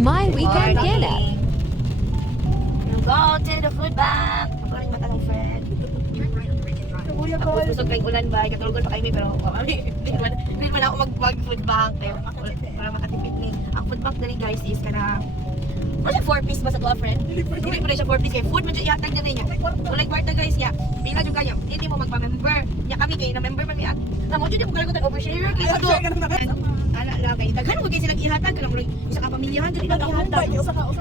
My weekend get-up. You go to the food bank. Magaling mata ng friend. Tapos busog kay ulan ba? Katulugan pa kami pero hindi man ako mag-food bank. Para makatipid ni. Ang food bank dali guys is kana wala siya 4-piece ba sa tuwa friend? Hindi pa rin siya 4-piece kaya food man siya ihatag na niya. Wala kwarta guys ya. Pila yung kanya. Hindi mo magpa-member. Ya kami kayo na member man niya. Namo jud mo kalagot overshare kay sa do. Ala la kay daghan mo kay sila ihatag kana mo isa ka pamilyahan dili na ihatag.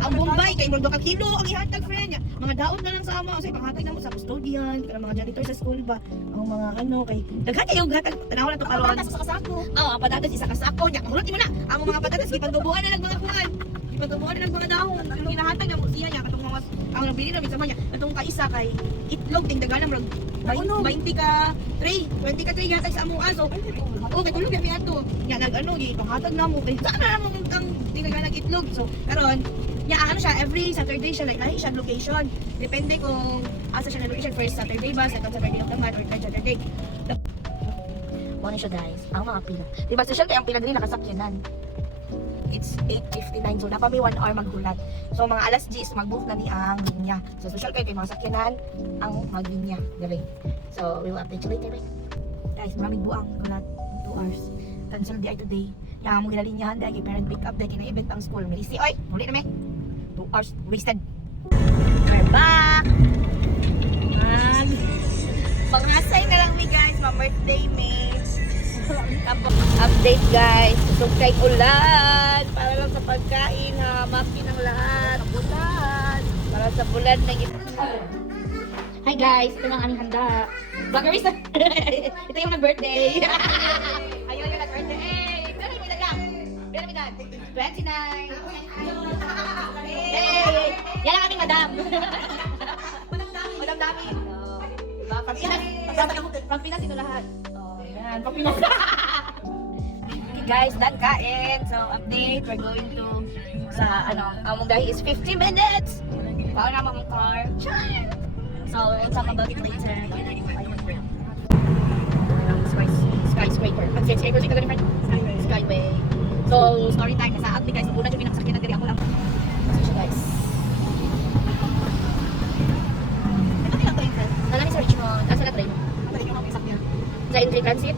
Ang Bombay kay mo 2 kilo ang ihatag friend ya. Mga daot na lang sa ama sa panghatag na mo sa custodian, kana mga janitor sa school ba. Ang mga ano kay daghan kayo gatag tanaw na to karon. Patatas sa kasako. Oo, patatas isa kasako nya. Hulot mo na. Ang mga patatas gipandubuan na lang mga kuan. Pagkabuhan na ng mga dahon, yung hinahatag na mo siya niya, katong mga, ang nabili na sama niya, katong kaisa kay itlog, tingdagan na mo, 20 ka tray, 20 ka tray yatag sa among aso. Oo, kay tulog kami ato. Nga nag-ano, panghatag na mo, kay saan na mo ang tingdagan ng itlog. So, karon, niya ano siya, every Saturday siya, like, lahi siya location. Depende kung asa siya na location, first Saturday ba, second Saturday of the month, or third Saturday. Ano siya guys, ang mga pila. Diba, social kaya ang pila din nakasakyanan. It's 8:59 so napami 1 hour maghulat. So mga alas 10 mag-move na ni ang linya. So social kayo mga sakyanan ang maglinya dire. So we will update you later. Guys, maraming buang gulat 2 hours. Cancel di ay today. Yang mo ginalinyahan dahil kay parent pick up dahil kina event ang school. Milisi oy, muli na me. 2 hours wasted. We're back. Pangasay na lang mi guys, my birthday me. Tapos update guys, susog kay ulan para lang sa pagkain ha, maki ng lahat bulan para sa bulan ng Hi guys, ito ang aming handa Vloggeries ito yung nag-birthday ayun yung nag-birthday pero yung midagam 29 hey, yan ang aming madam madam dami from Pinas ito lahat okay guys, done kain. So update, we're going to sa among dahi is 50 minutes. Paano na mga car? So we'll talk about it later. Skyscraper. Skyscraper sino ganun friend? Skyway. So story time nasa update guys. Una yung pinakasakyan na diri ako lang. So guys. Ito lang train friend. Nalani sa Richmond. Asa na train? Ito yung mga sakyan. Sa entry transit.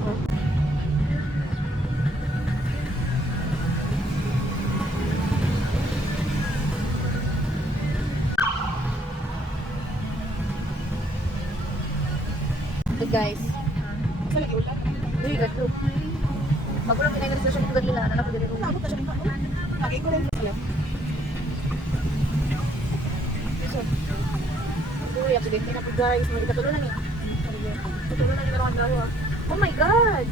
Guys. Asa lagi ulan? Uy, gato. Magulang pinay na station ko ganila, anak ko diri. Lagi ko rin sila. Uy, accident na po guys. May katulunan ni. Katulunan ni meron daw. Oh my god.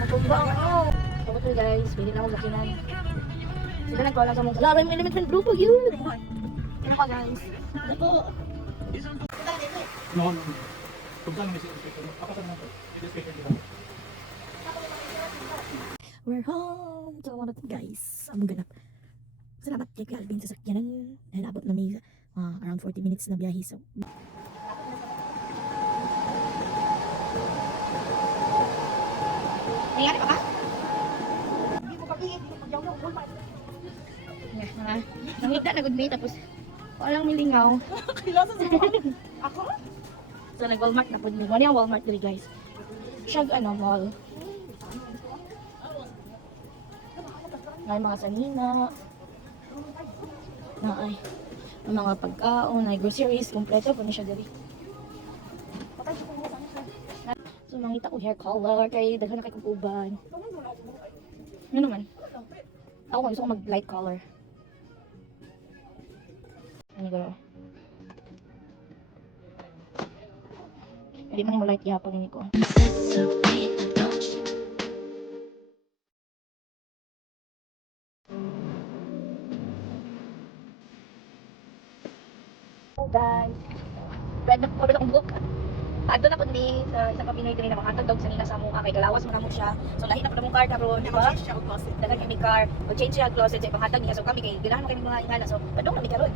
Matumba ako. Tapos guys, pili na ako sakinan. Sila nagpawala sa mong sala. May element friend group yun. Ano ka guys? Ito. No. We're home! So, ano guys? Ang ganap. Salamat kay Calvin sa sakyanan. Dahil abot na may around 40 minutes na biyahe. So, nangyari pa ka? Hindi mo pag-iit. Hindi mo pag-yaw-yaw. Nangigda na good may tapos walang milingaw. Kilasa sa ako? So nag-Walmart na po din. Wala yung Walmart dito guys. Siya mall. May mga sanina. Ay, mga pagkaon, ay groceries, kompleto po na siya dito. So nangita ko hair color, kay daghan na kay kong uban. Ano naman? Ako gusto ko mag light color. Ano gano'n? Hindi man mo light yapag ini ko. Oh guys. Pwede akong book. Adto na pud ni sa isang Pinoy diri na makatagdog sa nila sa mga kay kalawas man mo siya. So lahi na pud mo car karon, di ba? Dagan kami car. Mag-change siya closet sa panghatag niya. So kami kay ganahan kami mga ingana. So padong na mi karon.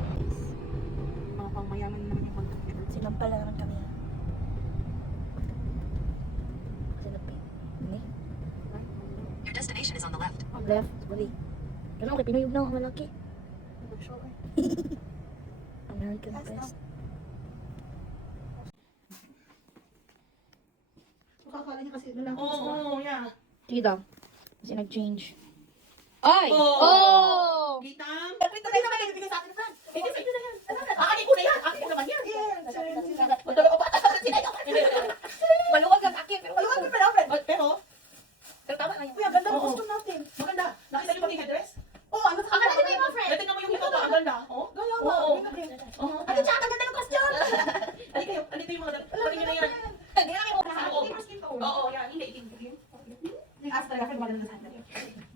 Pang mayaman naman yung contact. Sinampal naman kami. Your destination is on the left. On left, bali. Ano kay Pinoy na malaki. American best. Makakala niya kasi lalaki. Oo, yeah. Tita. Kasi nag-change. Ay! Oh! Oh! Kita? Wait na naman yung bigay sa akin, Fran. Hindi, sa'yo na yan. Akin ko na yan. Akin ko naman yan. Madala ko ba? Maluwag ang akin, pero Maluwag ka pala, Fran. Pero, tama na yun. Kuya, ganda ng Oo. costume natin. maganda. Nakita niyo ba yung headdress? Oo, ano sa Ang ganda din mo, friend. Tingnan mo yung ito ba? Ang ganda. Oh? Gala mo. Oo. Oo. Ano siya? Ang ganda ng costume. Halika kayo. Halika yung mga pati nyo na yan. Hindi na kayo Oo. Oo, yan. Hindi. Ask talaga, Fran, maganda sa akin.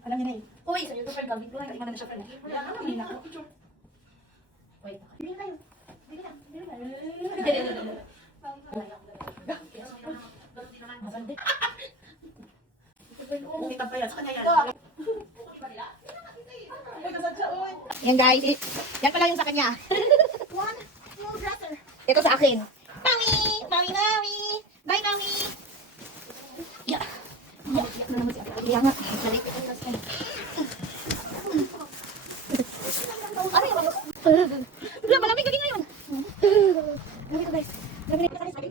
Alam niya na eh. Uy, sa'yo to, friend. Gawin ko lang. Hindi na siya, friend. Wala ka, hindi na ako. Wait. Bili kayo. Bili na. Bili na. Kita pa yan. Sa kanya yan. Uy, kasadya, uy. Yan guys, yan pala yung sa kanya. One, no dresser. Ito sa akin. Mami! Mami, mami! Bye, mami! Ya. Ya. Ya nga. Balik. Ano yung mga? Wala, malamig kami ngayon. Malamig ko guys. Malamig ko guys.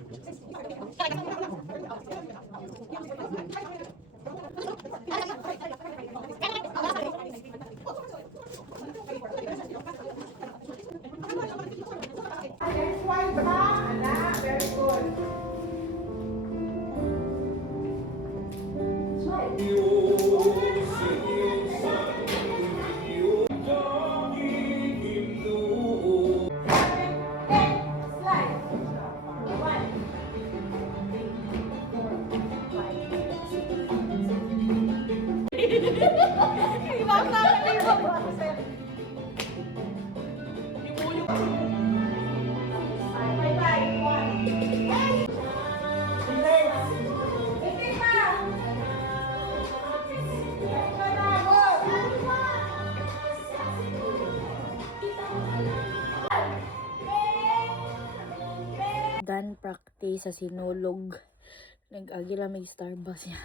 Dan practice sa sinulog. Nag-agi lang may Starbucks niya.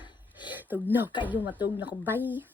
Tugnaw kayo, matugnaw ko. Bye!